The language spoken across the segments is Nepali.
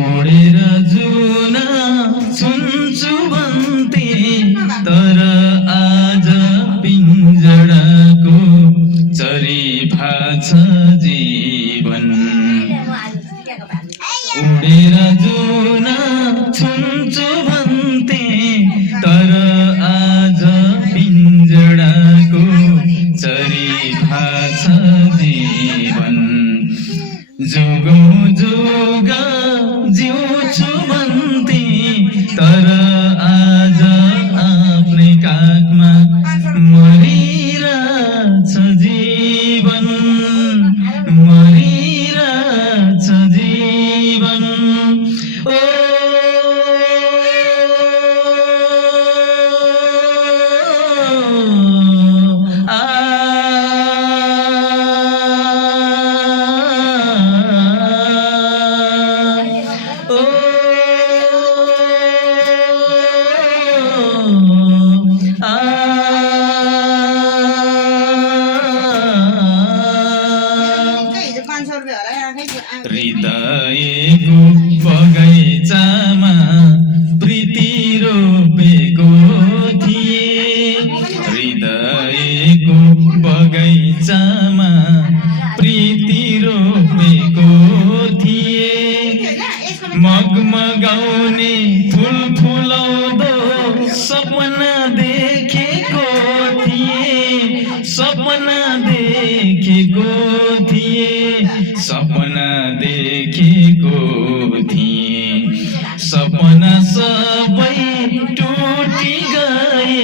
उडेर जुन सुन्छु भन्थे तर आज पिञ्जडाको चरी भाछ जीवन उडेर जुन सुन्छु भन्थे तर आज पिञ्जडाको चरी भाछ जीवन जोगो जोगा जिउँछु भन्थे तर आज आफ्नै काखमा मरिरहेछ जीवन मरिरहेछ जीवन ओ हृदयको बगैँचामा प्रीति रोपेको थिए हृदयको बगैँचामा प्रीति रोपेको थिए मगमगाउने फुल फुलाउँदो सपना देखेको थिए सपना देखेको थिए सपना देखेको थिए सपना सबै टुटी गए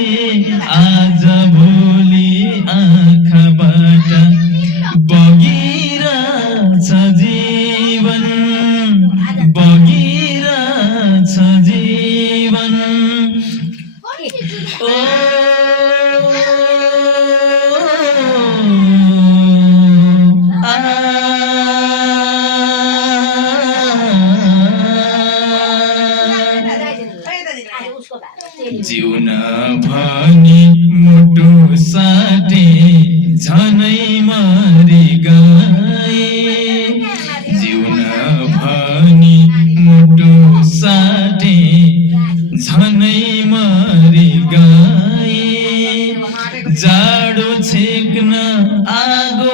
आज भोलि आँखाबाट बगिरहेछ जीवन बगिरहेछ जीवन ओ जिउन भनी मुटु साटे झनै मरि गए जिउन भनी मुटु साटे झनै मरि गए जाडो छेक्न आगो